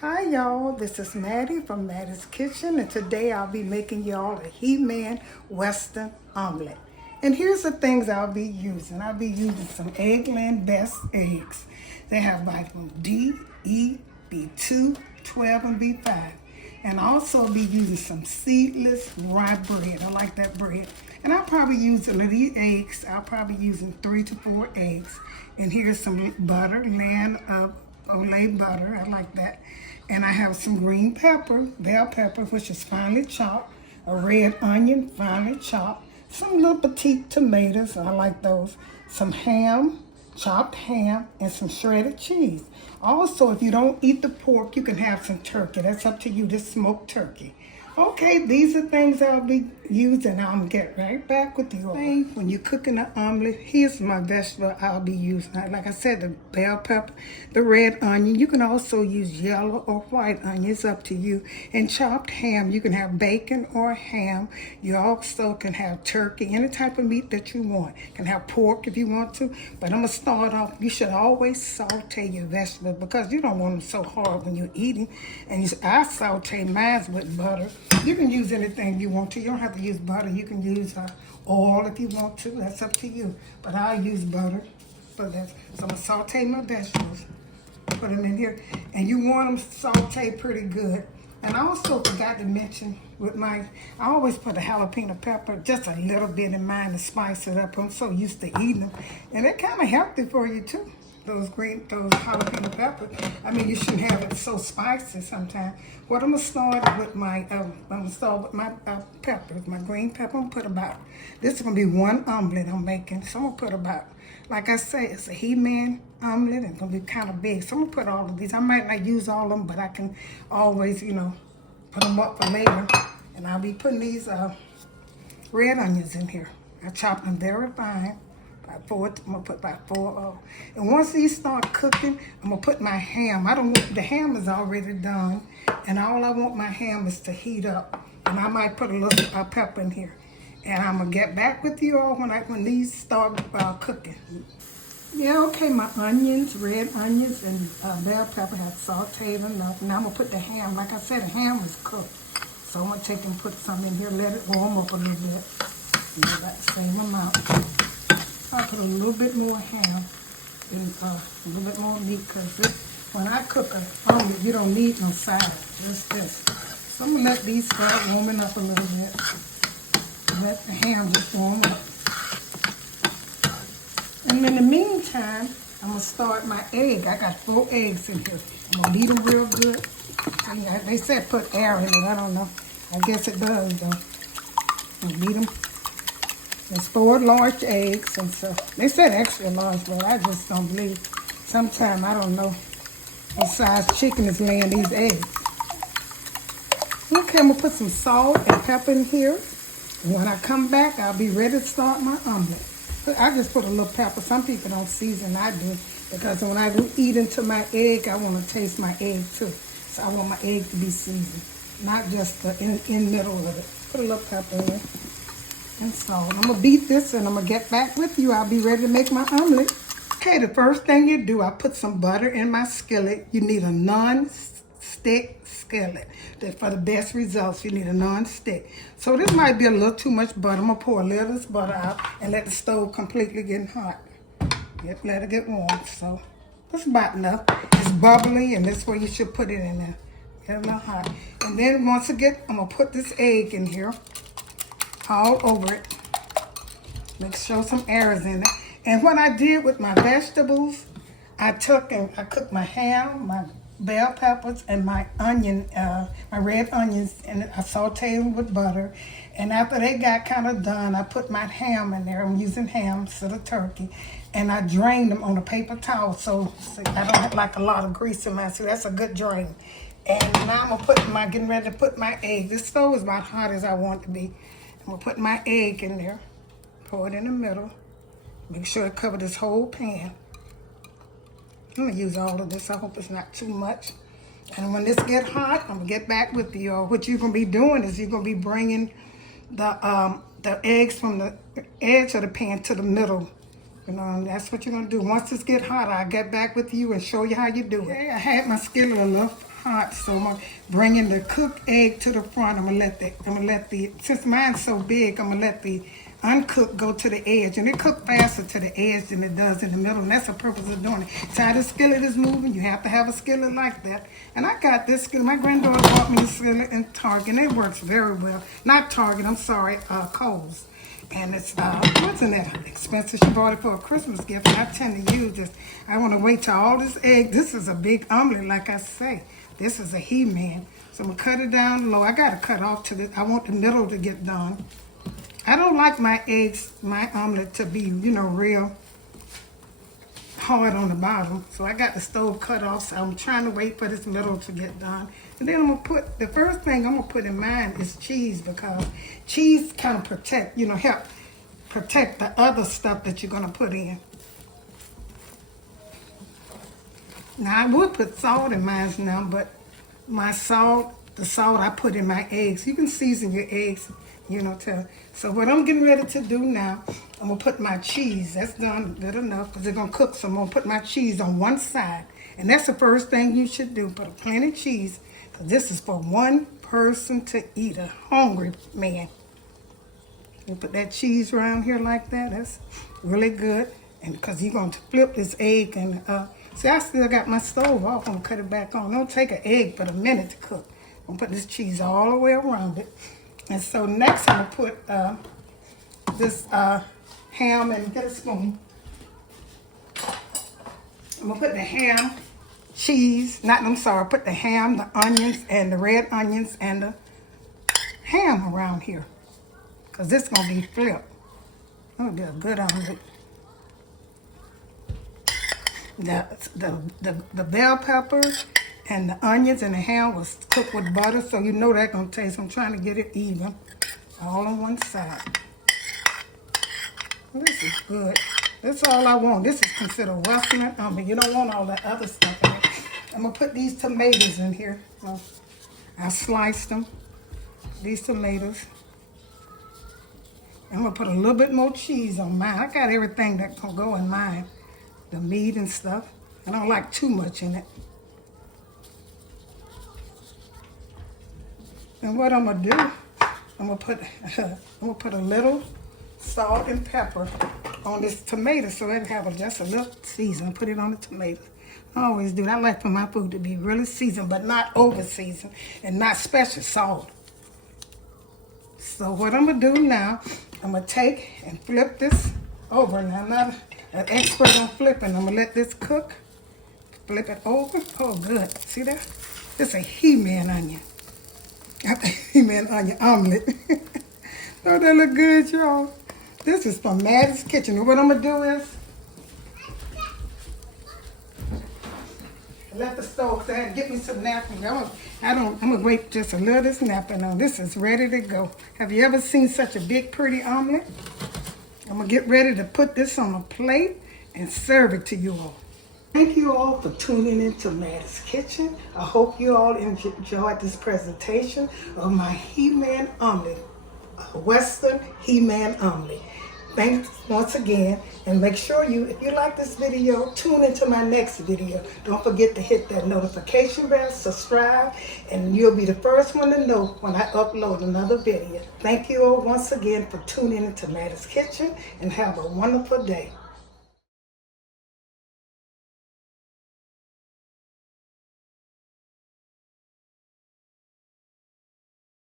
Hi y'all, this is Mattie from Mattie's Kitchen, and today I'll be making y'all a He-Man Western Omelette. And here's the things I'll be using. I'll be using some Eggland Best eggs. They have vitamin D, E, B2, 12, and B5. And I'll also be using some seedless rye bread. I like that bread. And I'll probably use a little eggs. I'll probably using 3 to 4 eggs. And here's some butter, land of Olay butter. I like that. And I have some green pepper, bell pepper, which is finely chopped, a red onion, finely chopped, some little petite tomatoes, I like those, some ham, chopped ham, and some shredded cheese. Also, if you don't eat the pork, you can have some turkey. That's up to you, this smoked turkey. Okay, these are things I'll be using. I'm gonna get right back with you all. When you're cooking an omelet, here's my vegetable I'll be using. Like I said, the bell pepper, the red onion. You can also use yellow or white onion. It's up to you. And chopped ham. You can have bacon or ham. You also can have turkey, any type of meat that you want. You can have pork if you want to. But I'm gonna start off. You should always saute your vegetables because you don't want them so hard when you're eating. And I saute mine with butter. You can use anything you want to. You don't have to use butter. You can use oil if you want to. That's up to you. But I'll use butter for this. So I'm going to saute my vegetables. Put them in here. And you want them sauteed pretty good. And I also forgot to mention with I always put a jalapeno pepper, just a little bit in mine to spice it up. I'm so used to eating them. And they're kind of healthy for you too. Those jalapeno peppers. I mean, you shouldn't have it so spicy sometimes. What I'm gonna start with my peppers, my green pepper. I'm gonna put about. This is gonna be one omelet I'm making. So I'm gonna put about. Like I say, it's a He-Man omelet. It's gonna be kind of big. So I'm gonna put all of these. I might not use all of them, but I can always, put them up for later. And I'll be putting these red onions in here. I chop them very fine. I'm gonna put about 4. And once these start cooking, I'm gonna put my ham. The ham is already done, and all I want my ham is to heat up. And I might put a little pepper in here. And I'm gonna get back with you all when these start cooking. Yeah, okay, my onions, red onions, and bell pepper have sauteed enough. Now I'm gonna put the ham. Like I said, the ham is cooked. So I'm gonna take and put some in here, let it warm up a little bit. About the same amount. I'll put a little bit more ham and a little bit more meat because when I cook an omelet, you don't need no side, just this. So I'm going to let these start warming up a little bit. Let the ham just warm up. And in the meantime, I'm going to start my egg. I got 4 eggs in here. I'm going to beat them real good. They said put air in it. I don't know. I guess it does, though. I'm going to beat them. There's 4 large eggs, and so they said extra large, but I just don't believe. Sometimes I don't know what size chicken is laying these eggs. Okay, I'm gonna put some salt and pepper in here. And when I come back, I'll be ready to start my omelet. I just put a little pepper. Some people don't season. I do because when I go eat into my egg, I want to taste my egg too. So I want my egg to be seasoned, not just the in middle of it. Put a little pepper in. And salt. I'm going to beat this and I'm going to get back with you. I'll be ready to make my omelet. Okay, the first thing you do, I put some butter in my skillet. You need a non-stick skillet. For the best results, you need a non-stick. So this might be a little too much butter. I'm going to pour a little of this butter out and let the stove completely get hot. Let it get warm. So that's about enough. It's bubbly and that's where you should put it in there. Get it a little hot. And then once again, I'm going to put this egg in here. All over it. Make sure some air is in it. And what I did with my vegetables, I cooked my ham, my bell peppers, and my red onions, and I sauteed them with butter. And after they got kind of done, I put my ham in there. I'm using ham instead of turkey. And I drained them on a paper towel so I don't have like a lot of grease in mine. So that's a good drain. And now I'm getting ready to put my egg. This stove is about hot as I want it to be. I'm going to put my egg in there, pour it in the middle, make sure it covers this whole pan. I'm going to use all of this. I hope it's not too much. And when this gets hot, I'm going to get back with you. What you're going to be doing is you're going to be bringing the eggs from the edge of the pan to the middle. And that's what you're going to do. Once this gets hot, I'll get back with you and show you how you do it. Okay, I had my skillet a little hot, so I'm gonna bring in the cooked egg to the front. I'm gonna let the since mine's so big, I'm gonna let the uncooked go to the edge, and it cooks faster to the edge than it does in the middle, and that's the purpose of doing it. So how the skillet is moving, you have to have a skillet like that. And I got this skillet. My granddaughter bought me this skillet in Target, and it works very well. Not Target, I'm sorry, Kohl's. And it's, wasn't that expensive? She bought it for a Christmas gift, and I tend to use this. I want to wait till all this egg. This is a big omelet, like I say. This is a He-Man. So I'm going to cut it down low. I got to cut off to the, I want the middle to get done. I don't like my eggs, my omelet to be, you know, real hard on the bottom. So I got the stove cut off, so I'm trying to wait for this middle to get done. And then I'm going to put, the first thing I'm going to put in mine is cheese, because cheese kind of protect, you know, help protect the other stuff that you're going to put in. Now I would put salt in mine now, but my salt, the salt I put in my eggs. You can season your eggs, you know, so what I'm getting ready to do now, I'm going to put my cheese. That's done good enough because they're going to cook. So I'm going to put my cheese on one side. And that's the first thing you should do. Put plenty of cheese, because this is for one person to eat, a hungry man. You put that cheese around here like that. That's really good. And because you're going to flip this egg. And see, I still got my stove off. I'm going to cut it back on. Don't take an egg but a minute to cook. I'm going to put this cheese all the way around it. And so next I'm going to put this ham, and get a spoon. I'm going to put the ham, cheese, put the ham, the onions, and the red onions, and the ham around here. Because this is going to be flipped. It'll be a good omelet. The bell pepper and the onions and the ham was cooked with butter, so you know that's going to taste. I'm trying to get it even, all on one side. This is good. That's all I want. This is considered Western omelet. You don't want all that other stuff in it. I'm going to put these tomatoes in here. I sliced them, these tomatoes. I'm going to put a little bit more cheese on mine. I got everything that can go in mine. The meat and stuff. I don't like too much in it. And what I'm gonna do, I'm gonna put a little salt and pepper on this tomato, so it'll have just a little season. Put it on the tomato. I always do. I like for my food to be really seasoned, but not over seasoned, and not special salt. So what I'm gonna do now, I'm gonna take and flip this over. Now I'm not an expert on flipping. I'm gonna let this cook. Flip it over. Oh, good. See that? This is a He-Man onion. He-Man onion omelet. Don't that look good, y'all? This is from Mattie's Kitchen. And what I'm going to do is let the stove stand. Get me some napkins. I'm going to wait just a little this napkin on. This is ready to go. Have you ever seen such a big, pretty omelet? I'm going to get ready to put this on a plate and serve it to you all. Thank you all for tuning in to Mattie's Kitchen. I hope you all enjoyed this presentation of my He-Man Omelette, Western He-Man Omelette. Thanks once again, and make sure if you like this video, tune into my next video. Don't forget to hit that notification bell, subscribe, and you'll be the first one to know when I upload another video. Thank you all once again for tuning into Mattie's Kitchen, and have a wonderful day.